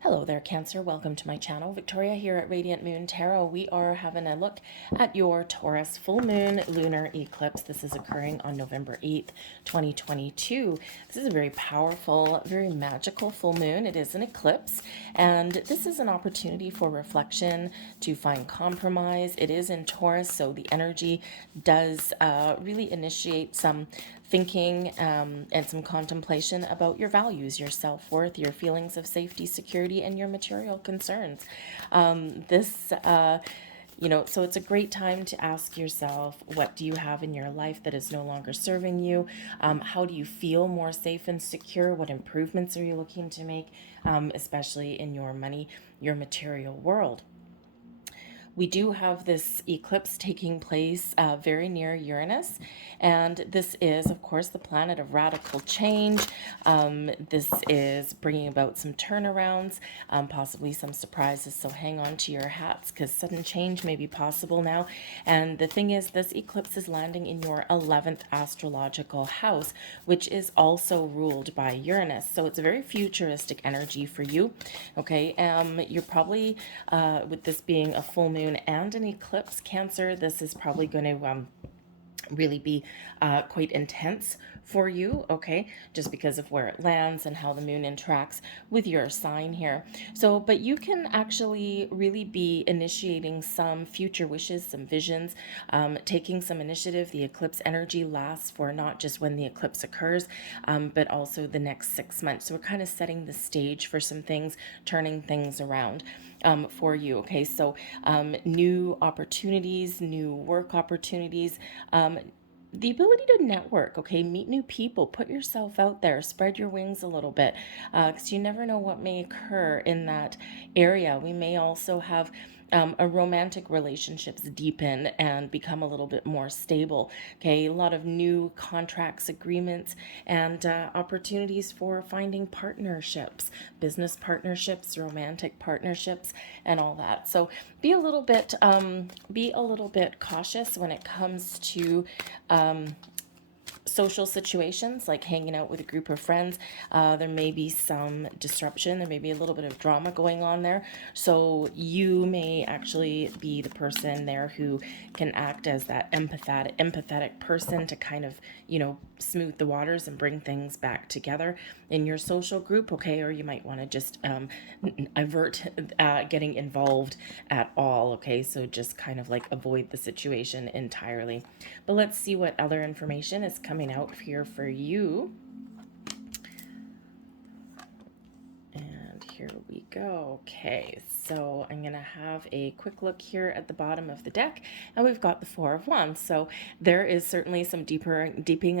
Hello there, Cancer. Welcome to my channel. Victoria here at Radiant Moon Tarot. We are having a look at your Taurus full moon lunar eclipse. This is occurring on November 8th, 2022. This is a very powerful, very magical full moon. It is an eclipse, and this is an opportunity for reflection, to find compromise. It is in Taurus, so the energy does really initiate some thinking and some contemplation about your values, your self-worth, your feelings of safety, security, and your material concerns. So it's a great time to ask yourself, what do you have in your life that is no longer serving you? How do you feel more safe and secure? What improvements are you looking to make, especially in your money, your material world? We do have this eclipse taking place very near Uranus, and this is, of course, the planet of radical change. This is bringing about some turnarounds, possibly some surprises, so hang on to your hats because sudden change may be possible now. And the thing is, this eclipse is landing in your 11th astrological house, which is also ruled by Uranus, so it's a very futuristic energy for you. Okay, you're probably, with this being a full moon and an eclipse, Cancer, this is probably going to really be quite intense for you, okay, just because of where it lands and how the moon interacts with your sign here. So, but you can actually really be initiating some future wishes, some visions, taking some initiative. The eclipse energy lasts for not just when the eclipse occurs, but also the next 6 months. So we're kind of setting the stage for some things, turning things around for you. Okay, so new opportunities, new work opportunities, the ability to network, okay, meet new people, put yourself out there, spread your wings a little bit, because you never know what may occur in that area. We may also have a romantic relationships deepen and become a little bit more stable. Okay, a lot of new contracts, agreements, and opportunities for finding partnerships, business partnerships, romantic partnerships, and all that. So be a little bit cautious when it comes to social situations, like hanging out with a group of friends. There may be some disruption, there may be a little bit of drama going on there, so you may actually be the person there who can act as that empathetic person to kind of, smooth the waters and bring things back together in your social group. Okay, or you might want to just avert getting involved at all. Okay, so just kind of like avoid the situation entirely. But let's see what other information is coming out here for you. And here we go. Okay, so I'm going to have a quick look here at the bottom of the deck, and we've got the Four of Wands. So there is certainly some deepening,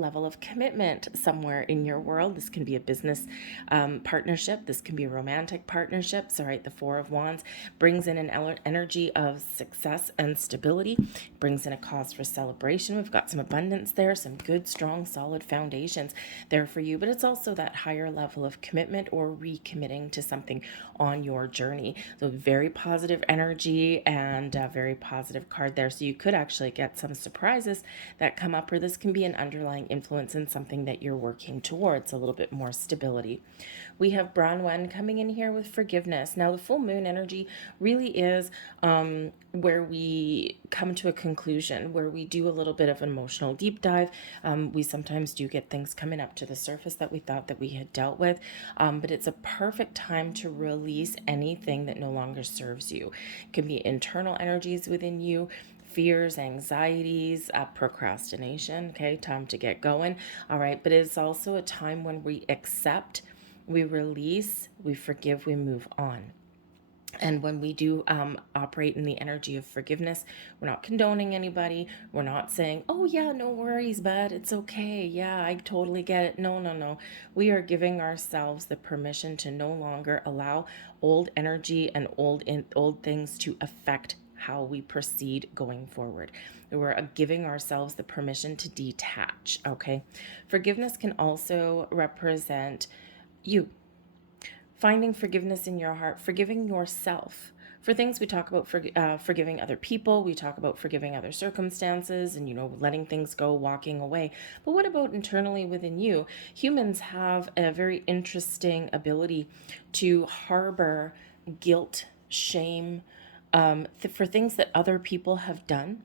level of commitment somewhere in your world. This can be a business partnership. This can be a romantic partnerships. All right, the Four of Wands brings in an energy of success and stability, brings in a cause for celebration. We've got some abundance there, some good, strong, solid foundations there for you, but it's also that higher level of commitment or recommitting to something on your journey. So very positive energy and a very positive card there. So you could actually get some surprises that come up, or this can be an underlying influence in something that you're working towards, a little bit more stability. We have Bronwen coming in here with forgiveness. Now the full moon energy really is where we come to a conclusion, where we do a little bit of an emotional deep dive. We sometimes do get things coming up to the surface that we thought that we had dealt with, but it's a perfect time to release anything that no longer serves you. It can be internal energies within you, fears, anxieties, procrastination. Okay, time to get going. All right, but it's also a time when we accept, we release, we forgive, we move on. And when we do operate in the energy of forgiveness, we're not condoning anybody. We're not saying, oh yeah, no worries, bud, it's okay. Yeah, I totally get it. No, no, no. We are giving ourselves the permission to no longer allow old energy and old things to affect how we proceed going forward. We're giving ourselves the permission to detach, okay? Forgiveness can also represent you finding forgiveness in your heart, forgiving yourself For things, we talk about forgiving other people, we talk about forgiving other circumstances, and, letting things go, walking away. But what about internally within you? Humans have a very interesting ability to harbor guilt, shame, for things that other people have done.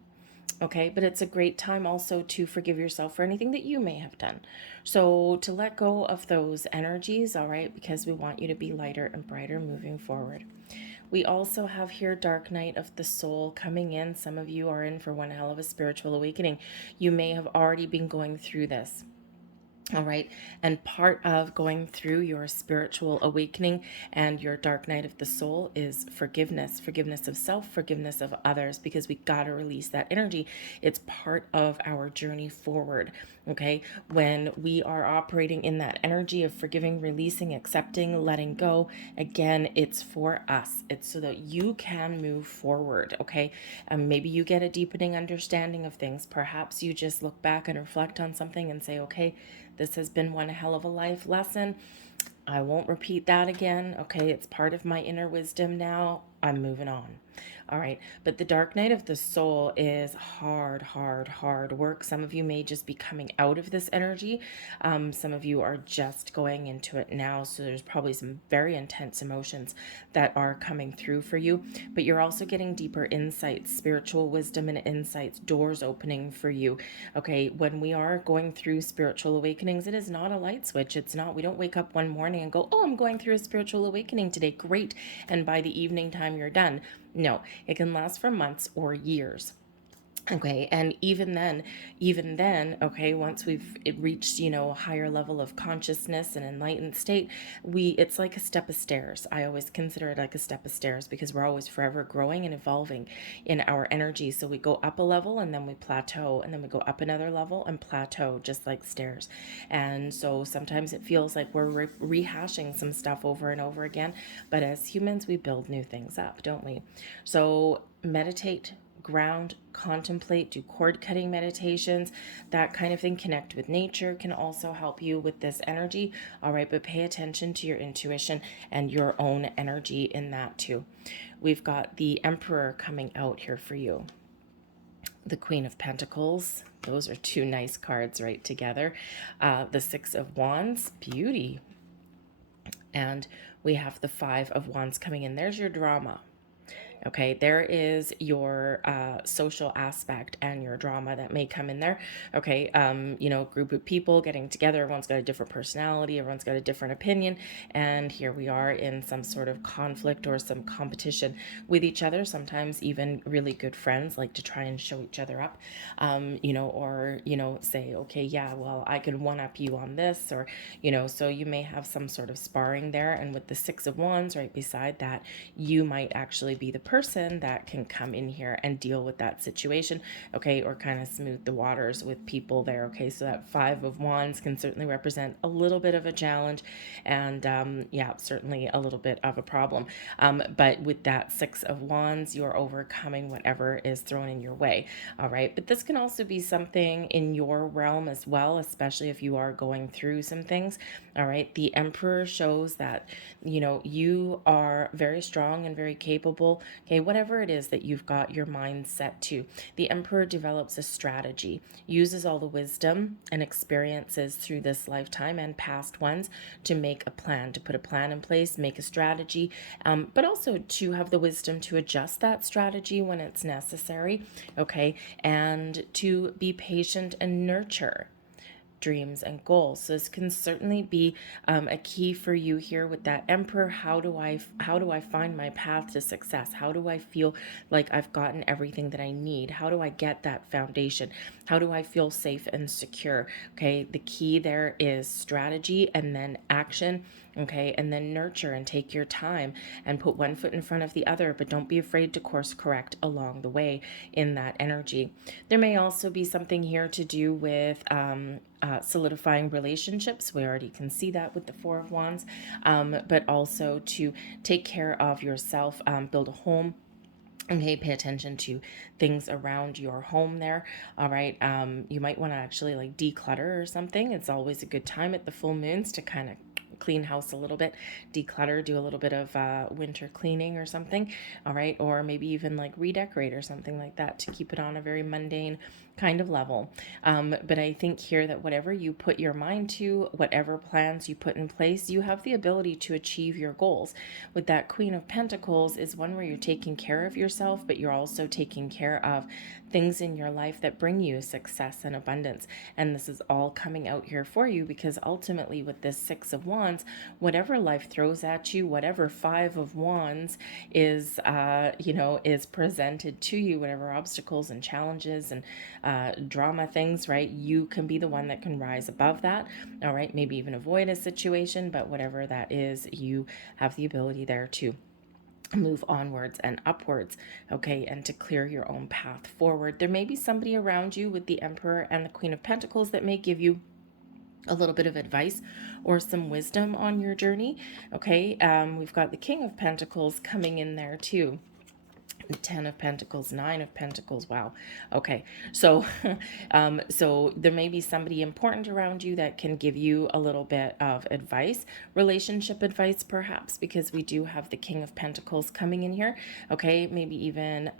Okay, but it's a great time also to forgive yourself for anything that you may have done. So to let go of those energies, all right, because we want you to be lighter and brighter moving forward. We also have here Dark Night of the Soul coming in. Some of you are in for one hell of a spiritual awakening. You may have already been going through this. All right. And part of going through your spiritual awakening and your dark night of the soul is forgiveness, forgiveness of self, forgiveness of others, because we got to release that energy. It's part of our journey forward. Okay. When we are operating in that energy of forgiving, releasing, accepting, letting go, again, it's for us. It's so that you can move forward. Okay. Maybe you get a deepening understanding of things. Perhaps you just look back and reflect on something and say, okay, this has been one hell of a life lesson. I won't repeat that again. Okay, it's part of my inner wisdom now. I'm moving on. All right. But the dark night of the soul is hard, hard, hard work. Some of you may just be coming out of this energy. Some of you are just going into it now. So there's probably some very intense emotions that are coming through for you. But you're also getting deeper insights, spiritual wisdom and insights, doors opening for you. Okay. When we are going through spiritual awakenings, it is not a light switch. It's not, we don't wake up one morning and go, oh, I'm going through a spiritual awakening today. Great. And by the evening time, you're done. No, it can last for months or years. Okay, and even then, okay, once we've reached, a higher level of consciousness and enlightened state, it's like a step of stairs. I always consider it like a step of stairs because we're always forever growing and evolving in our energy. So we go up a level and then we plateau, and then we go up another level and plateau, just like stairs. And so sometimes it feels like we're rehashing some stuff over and over again, but as humans, we build new things up, don't we? So meditate, ground, contemplate, do cord cutting meditations, that kind of thing. Connect with nature can also help you with this energy. All right, but pay attention to your intuition and your own energy in that too. We've got the Emperor coming out here for you. The Queen of Pentacles. Those are two nice cards right together. The Six of Wands, beauty. And we have the Five of Wands coming in. There's your drama. Okay, there is your social aspect and your drama that may come in there. Okay, group of people getting together, everyone's got a different personality, everyone's got a different opinion, and here we are in some sort of conflict or some competition with each other. Sometimes even really good friends like to try and show each other up, or say, okay, yeah, well, I can one up you on this, or so you may have some sort of sparring there. And with the Six of Wands right beside that, you might actually be the person that can come in here and deal with that situation, okay, or kind of smooth the waters with people there. Okay, so that Five of Wands can certainly represent a little bit of a challenge, and certainly a little bit of a problem, but with that Six of Wands, you're overcoming whatever is thrown in your way. All right, but this can also be something in your realm as well, especially if you are going through some things. All right, the Emperor shows that you are very strong and very capable. Okay, whatever it is that you've got your mind set to, the Emperor develops a strategy, uses all the wisdom and experiences through this lifetime and past ones to make a plan, to put a plan in place, make a strategy, but also to have the wisdom to adjust that strategy when it's necessary, okay, and to be patient and nurture dreams and goals. So this can certainly be a key for you here with that Emperor. How do I find my path to success? How do I feel like I've gotten everything that I need? How do I get that foundation? How do I feel safe and secure? Okay, the key there is strategy and then action. Okay, and then nurture and take your time and put one foot in front of the other, but don't be afraid to course correct along the way in that energy. There may also be something here to do with solidifying relationships. We already can see that with the Four of Wands, but also to take care of yourself, build a home. Okay, pay attention to things around your home there. All right, you might want to actually like declutter or something. It's always a good time at the full moons to kind of clean house a little bit, declutter, do a little bit of winter cleaning or something. All right. Or maybe even like redecorate or something like that to keep it on a very mundane kind of level. But I think here that whatever you put your mind to, whatever plans you put in place, you have the ability to achieve your goals. With that Queen of Pentacles is one where you're taking care of yourself, but you're also taking care of things in your life that bring you success and abundance. And this is all coming out here for you because ultimately with this Six of Wands, whatever life throws at you, whatever Five of Wands is, is presented to you, whatever obstacles and challenges and drama things, right? You can be the one that can rise above that. All right. Maybe even avoid a situation, but whatever that is, you have the ability there to move onwards and upwards, okay, and to clear your own path forward. There may be somebody around you with the Emperor and the Queen of Pentacles that may give you a little bit of advice or some wisdom on your journey, okay. We've got the King of Pentacles coming in there too. 10 of Pentacles, 9 of Pentacles. Wow. Okay. So, so there may be somebody important around you that can give you a little bit of advice, relationship advice, perhaps, because we do have the King of Pentacles coming in here. Okay. Maybe even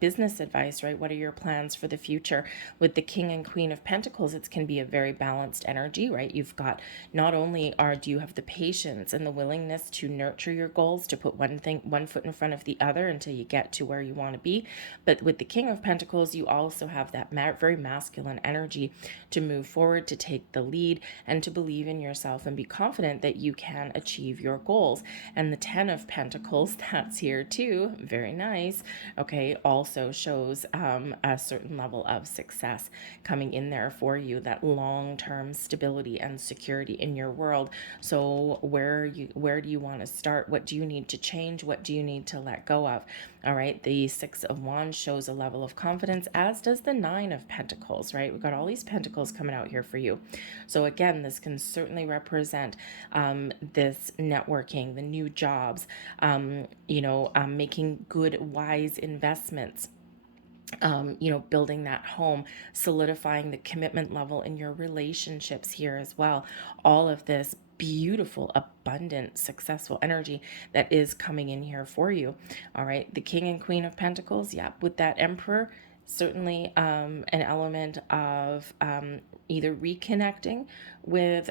business advice, right? What are your plans for the future? With the King and Queen of Pentacles, it can be a very balanced energy, right? You've got, not only do you have the patience and the willingness to nurture your goals, to put one foot in front of the other until you get to where you want to be. But with the King of Pentacles, you also have that very masculine energy to move forward, to take the lead, and to believe in yourself and be confident that you can achieve your goals. And the 10 of Pentacles, that's here too. Very nice. Okay. Also shows a certain level of success coming in there for you, that long-term stability and security in your world. So where do you want to start? What do you need to change? What do you need to let go of? All right. The Six of Wands shows a level of confidence, as does the 9 of Pentacles, right? We've got all these pentacles coming out here for you. So again, this can certainly represent this networking, the new jobs, making good, wise investments. Building that home, solidifying the commitment level in your relationships here as well. All of this beautiful, abundant, successful energy that is coming in here for you. All right. The King and Queen of Pentacles. Yeah. With that Emperor, certainly an element of either reconnecting with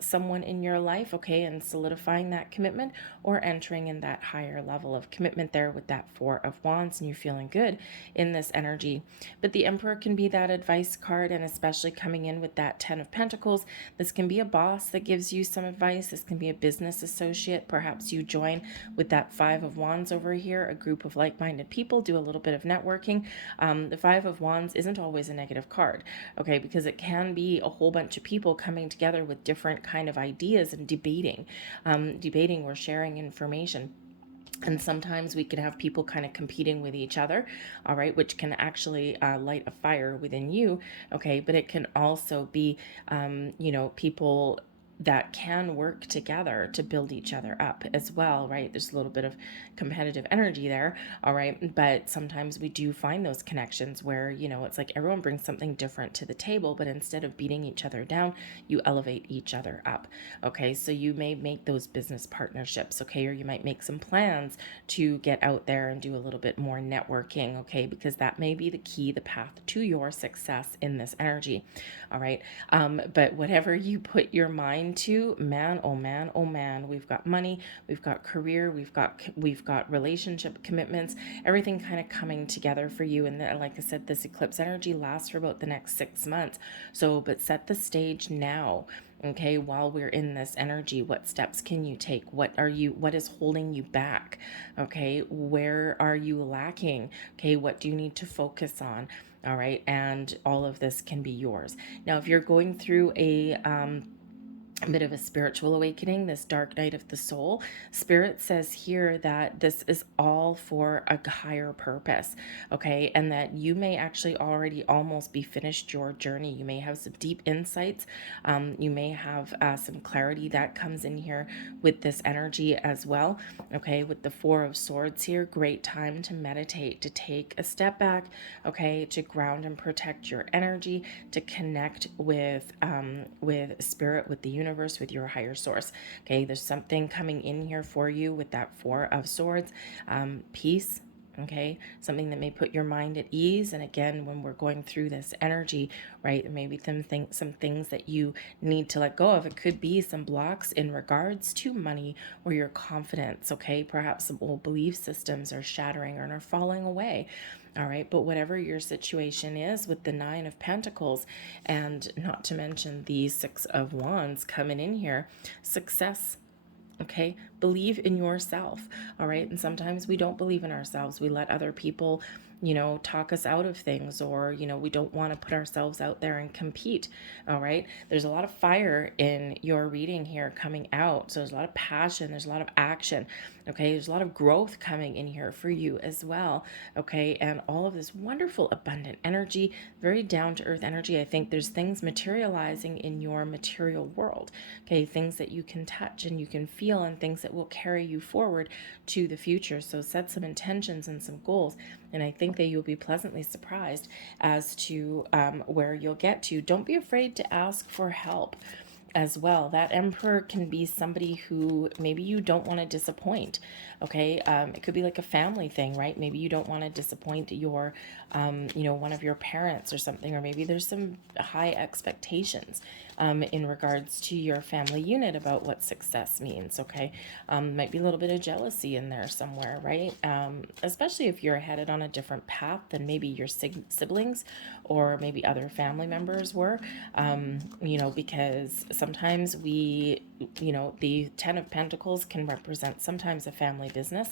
someone in your life, okay, and solidifying that commitment, or entering in that higher level of commitment there with that Four of Wands, and you're feeling good in this energy. But the Emperor can be that advice card, and especially coming in with that 10 of Pentacles, this can be a boss that gives you some advice. This can be a business associate. Perhaps you join with that 5 of Wands over here, a group of like-minded people, do a little bit of networking. The 5 of Wands isn't always a negative card, okay, because it can be a whole bunch of people coming together with different kind of ideas and debating or sharing information. And sometimes we could have people kind of competing with each other, all right, which can actually light a fire within you, okay, but it can also be, people that can work together to build each other up as well, right? There's a little bit of competitive energy there, all right? But sometimes we do find those connections where, it's like everyone brings something different to the table, but instead of beating each other down, you elevate each other up, okay? So you may make those business partnerships, okay? Or you might make some plans to get out there and do a little bit more networking, okay? Because that may be the key, the path to your success in this energy, all right? But whatever you put your mind to, man, oh man, oh man, we've got money, we've got career, we've got relationship commitments, everything kind of coming together for you. And like I said, this eclipse energy lasts for about the next 6 months. So, but set the stage now. Okay, while we're in this energy, what steps can you take? What is holding you back? Okay, where are you lacking? Okay, what do you need to focus on? All right, and all of this can be yours. Now, if you're going through a bit of a spiritual awakening, this dark night of the soul, Spirit says here that this is all for a higher purpose, okay? And that you may actually already almost be finished your journey. You may have some deep insights. You may have some clarity that comes in here with this energy as well, okay? With the Four of Swords here, great time to meditate, to take a step back, okay? To ground and protect your energy, to connect with Spirit, with the universe, universe, with your higher source. Okay, there's something coming in here for you with that Four of Swords. Peace. Okay, something that may put your mind at ease. And again, when we're going through this energy, right, there may be some things that you need to let go of. It could be some blocks in regards to money or your confidence. Okay, perhaps some old belief systems are shattering or are falling away. All right, but whatever your situation is with the Nine of Pentacles, and not to mention the Six of Wands coming in here, success. Okay, believe in yourself. All right, and sometimes we don't believe in ourselves. We let other people, talk us out of things, or we don't want to put ourselves out there and compete. All right, there's a lot of fire in your reading here coming out, so there's a lot of passion, there's a lot of action. Okay, there's a lot of growth coming in here for you as well. Okay, and all of this wonderful abundant energy, very down to earth energy. I think there's things materializing in your material world. Okay, things that you can touch and you can feel, and things that will carry you forward to the future. So set some intentions and some goals, and I think that you'll be pleasantly surprised as to where you'll get to. Don't be afraid to ask for help as well. That Emperor can be somebody who maybe you don't want to disappoint. Okay, it could be like a family thing, right? Maybe you don't want to disappoint your one of your parents or something, or maybe there's some high expectations in regards to your family unit about what success means. Okay, might be a little bit of jealousy in there somewhere, right? Especially if you're headed on a different path than maybe your siblings or maybe other family members were. Because sometimes the Ten of Pentacles can represent sometimes a family business.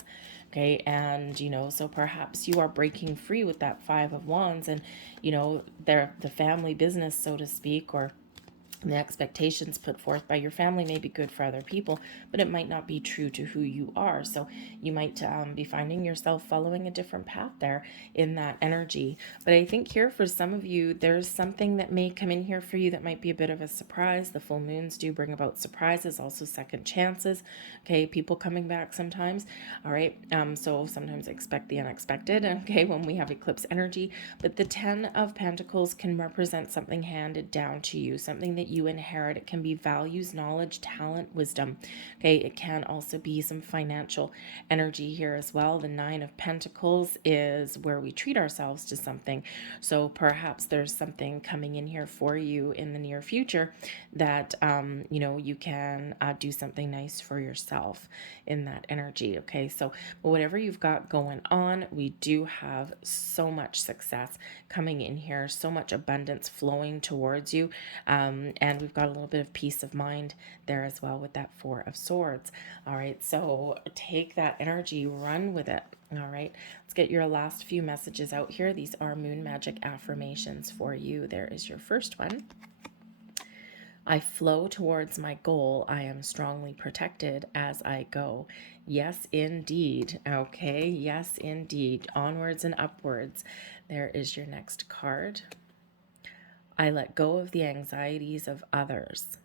Okay, and so perhaps you are breaking free with that Five of Wands, and they're the family business, so to speak, or the expectations put forth by your family may be good for other people, but it might not be true to who you are. So you might be finding yourself following a different path there in that energy. But I think here for some of you, there's something that may come in here for you that might be a bit of a surprise. The full moons do bring about surprises, also second chances. Okay, people coming back sometimes. All right, so sometimes expect the unexpected, okay, when we have eclipse energy. But the Ten of Pentacles can represent something handed down to you, something that you inherit. It can be values, knowledge, talent, wisdom. Okay, it can also be some financial energy here as well. The Nine of Pentacles is where we treat ourselves to something. So perhaps there's something coming in here for you in the near future that you can do something nice for yourself in that energy. Okay, so whatever you've got going on, we do have so much success coming in here, so much abundance flowing towards you. And we've got a little bit of peace of mind there as well with that Four of Swords. All right, so take that energy, run with it. All right, let's get your last few messages out here. These are moon magic affirmations for you. There is your first one. I flow towards my goal. I am strongly protected as I go. Yes, indeed. Okay, yes, indeed. Onwards and upwards. There is your next card. I let go of the anxieties of others.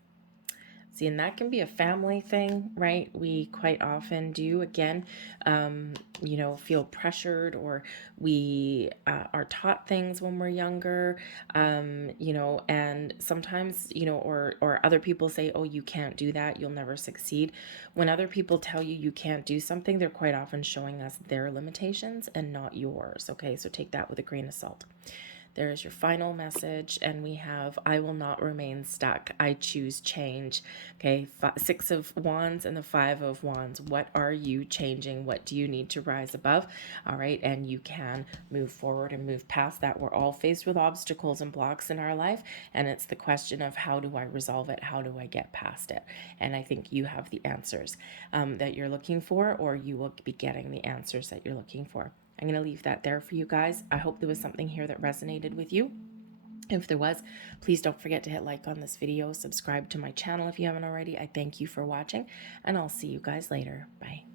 See, and that can be a family thing, right? We quite often do, again, feel pressured, or we are taught things when we're younger, and sometimes, or other people say, oh, you can't do that, you'll never succeed. When other people tell you you can't do something, they're quite often showing us their limitations and not yours, okay? So take that with a grain of salt. There is your final message, and we have, I will not remain stuck. I choose change. Okay, Six of Wands and the Five of Wands. What are you changing? What do you need to rise above? All right, and you can move forward and move past that. We're all faced with obstacles and blocks in our life, and it's the question of how do I resolve it? How do I get past it? And I think you have the answers that you're looking for, or you will be getting the answers that you're looking for. I'm going to leave that there for you guys. I hope there was something here that resonated with you. If there was, please don't forget to hit like on this video, subscribe to my channel if you haven't already. I thank you for watching, and I'll see you guys later. Bye.